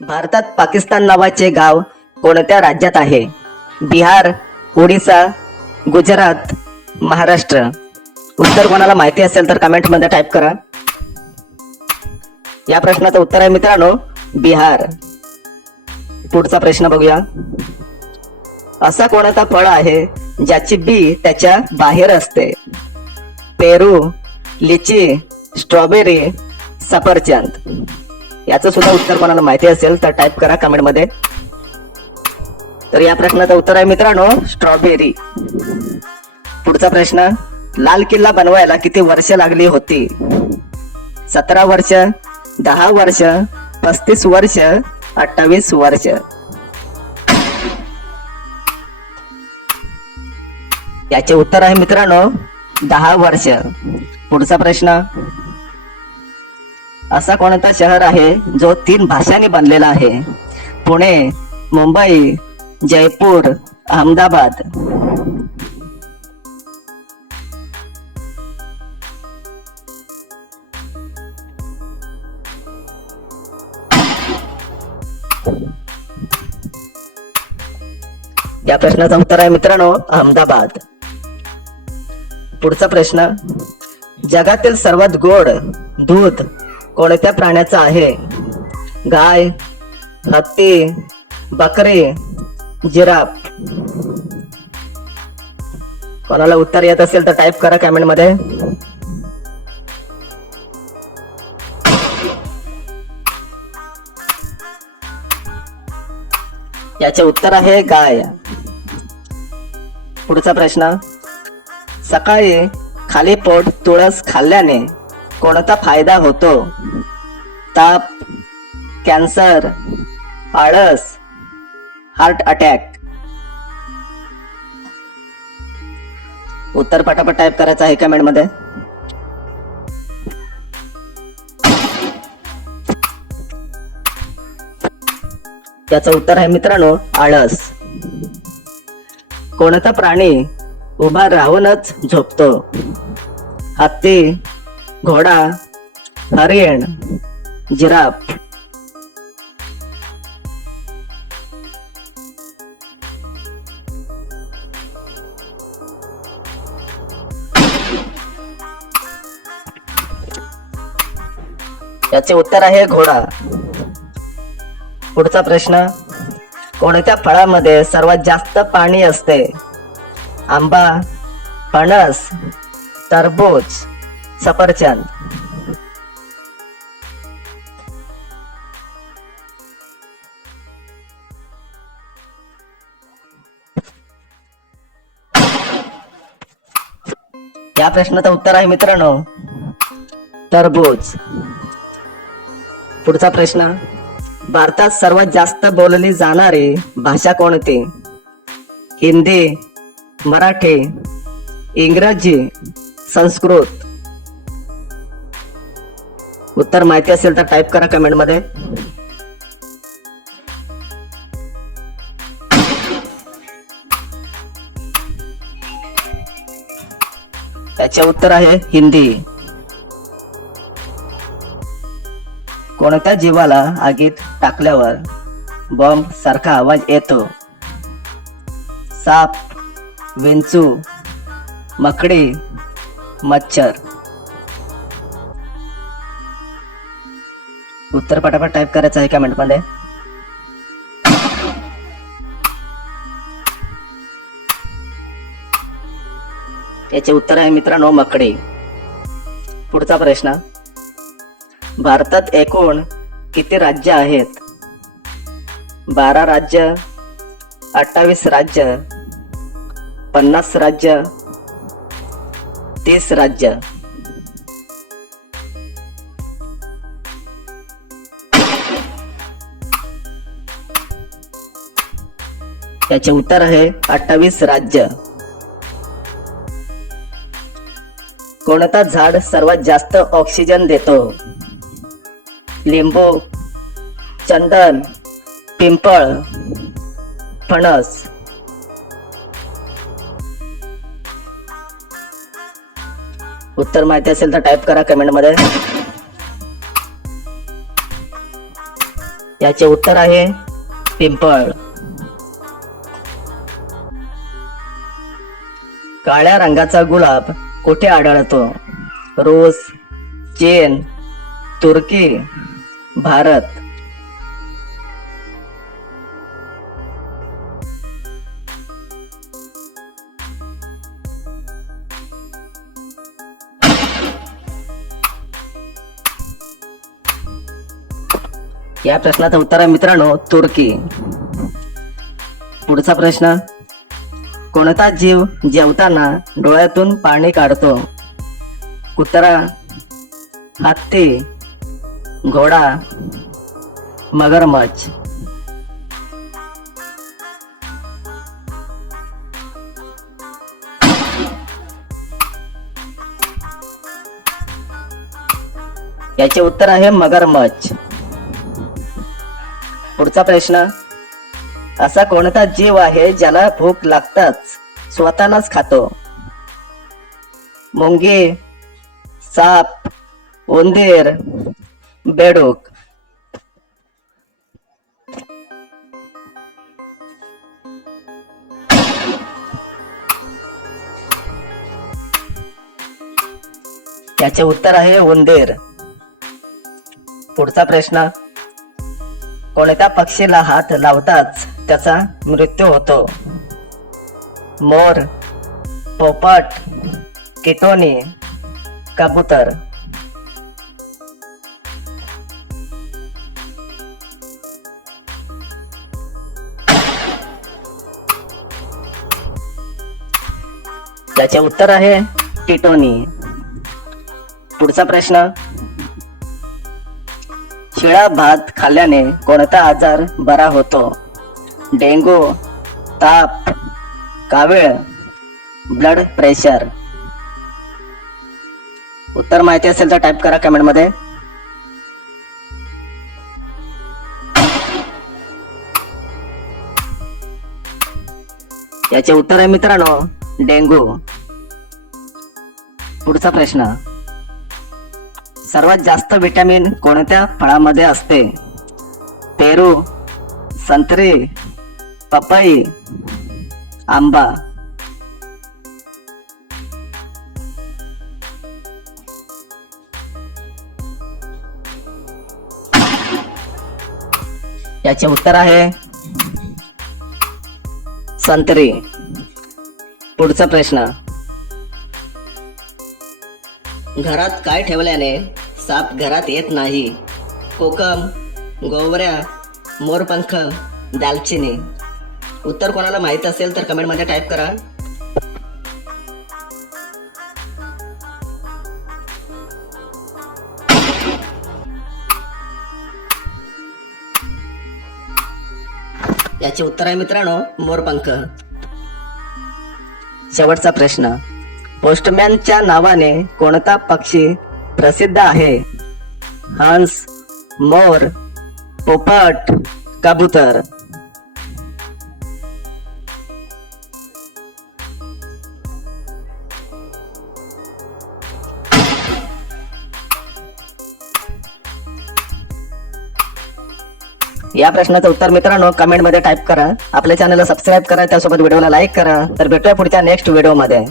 भारतात पाकिस्तान नावाचे गाव कोणत्या राज्यात आहे? बिहार, ओडिसा, गुजरात, महाराष्ट्र. उत्तर कोणाला माहिती असेल तर कमेंट मध्ये टाइप करा. या प्रश्नाचं उत्तर आहे मित्रांनो बिहार. पुढचा प्रश्न बघूया. असा कोणता फळ आहे ज्याची बी त्याच्या बाहेर असते? पेरू, लिची, स्ट्रॉबेरी, सफरचंद. याचं सुद्धा उत्तर कोणाला माहिती असेल तर टाइप करा कमेंट मध्ये. तर या प्रश्नाचं उत्तर आहे मित्रांनो स्ट्रॉबेरी. पुढचा प्रश्न. लाल किल्ला बनवायला किती वर्ष लागली होती? 17 वर्ष, 10 वर्ष, 35 वर्ष, 28 वर्ष. याचे उत्तर आहे मित्रांनो 10 वर्ष. पुढचा प्रश्न. असा कोणता शहर आहे जो 3 भाषांनी बनलेला आहे? पुणे, मुंबई, जयपूर, अहमदाबाद. या प्रश्नाचं उत्तर आहे मित्रांनो अहमदाबाद. पुढचा प्रश्न. जगातील सर्वात गोड दूध कोणत्या प्राण्याचं आहे? गाय, हत्ती, बकरी, जिराफ. कोणाला उत्तर येत असेल तर टाइप करा कमेंट मध्ये. याचे उत्तर आहे गाय. पुढचा प्रश्न. सकाळी खाली पोट तुळस खाल्ल्याने कोणता फायदा होतो? ताप, कॅन्सर, आळस, हार्ट अटॅक. उत्तर पटापट टाइप करायचं आहे कमेंट मध्ये. त्याचं उत्तर आहे मित्रांनो आळस. कोणता प्राणी उभा राहूनच झोपतो? हत्ती, घोडा, हरिण, जिराफ. याचे उत्तर आहे घोडा. पुढचा प्रश्न. कोणत्या फळामध्ये सर्वात जास्त पाणी असते? आंबा, फणस, टरबूज, सफरचंद. या प्रश्नाचं उत्तर आहे मित्रांनो टरबूज. पुढचा प्रश्न. भारतात सर्वात जास्त बोलली जाणारी भाषा कोणती? हिंदी, मराठी, इंग्रजी, संस्कृत. उत्तर माहिती असेल तर टाइप करा कमेंट मध्ये. याचे उत्तर आहे हिंदी. कोणत्या जीवाला आगीत टाकल्यावर बॉम्ब सारखा आवाज येतो? साप, विंचू, मकडी, मच्छर. उत्तर पटापट टाइप करायचं आहे कमेंट मध्ये. याचे उत्तर आहे मित्रांनो मकडी. पुढचा प्रश्न. भारतात एकूण किती राज्य आहेत? 12 राज्य, 28 राज्य, 50 राज्य, 30 राज्य. याचे उत्तर आहे 28 राज्य. कोणता झाड सर्वात जास्त ऑक्सिजन देतो? लिंबू, चंदन, पिंपळ, फणस. उत्तर माहिती असेल तर टाइप करा कमेंट मध्ये. याचे उत्तर आहे पिंपळ. काळ्या रंगाचा गुलाब कुठे आढळतो? रूस, चीन, तुर्की, भारत. या प्रश्नाचं उत्तर आहे मित्रांनो तुर्की. पुढचा प्रश्न, कोणता जीव जेवताना डोळ्यातून पाणी काढतो? कुत्रा, हत्ती, घोडा, मगरमच्छ. याचे उत्तर आहे मगरमच्छ. पुढचा प्रश्न, असा कोणता जीव आहे ज्याला भूक लागताच स्वतःलाच खातो? मुंगी, साप, उंदीर, बेडूक. याचे उत्तर आहे उंदीर. पुढचा प्रश्न, कोणत्या पक्षीला हात लावताच त्याचा मृत्यू होतो? मोर, पोपट, किटोनी, कबूतर. याचे उत्तर आहे टिटोनी. पुढचा प्रश्न, शिळा भात खाल्ल्याने कोणता आजार बरा होतो? डेंगू, ताप, कावीळ, ब्लड प्रेशर. उत्तर माहिती असेल तर टाईप करा कमेंट मध्ये. याचे उत्तर आहे मित्रांनो डेंगू. पुढचा प्रश्न, सर्वात जास्त विटॅमिन कोणत्या फळामध्ये असते? पेरू, संत्री, पपई, आंबा. याचे उत्तर आहे संत्री. पुढचा प्रश्न, घरात काय ठेवल्याने साप घरात येत नाही? कोकम, गोवऱ्या, मोरपंख, दालचिनी. उत्तर कोणाला माहित असेल तर कमेंट मध्ये टाईप करा. याचे उत्तर आहे मित्रांनो मोरपंख. शेवटचा प्रश्न, पोस्टमॅनच्या नावाने कोणता पक्षी प्रसिद्ध आहे? हंस, मोर, पोपट, कबूतर. या प्रश्नाचं उत्तर मित्रांनो कमेंट मध्ये टाईप करा. आपल्या चॅनलला सबस्क्राईब करा, त्यासोबत व्हिडिओला लाईक करा. तर भेटूया पुढच्या नेक्स्ट व्हिडिओ मध्ये.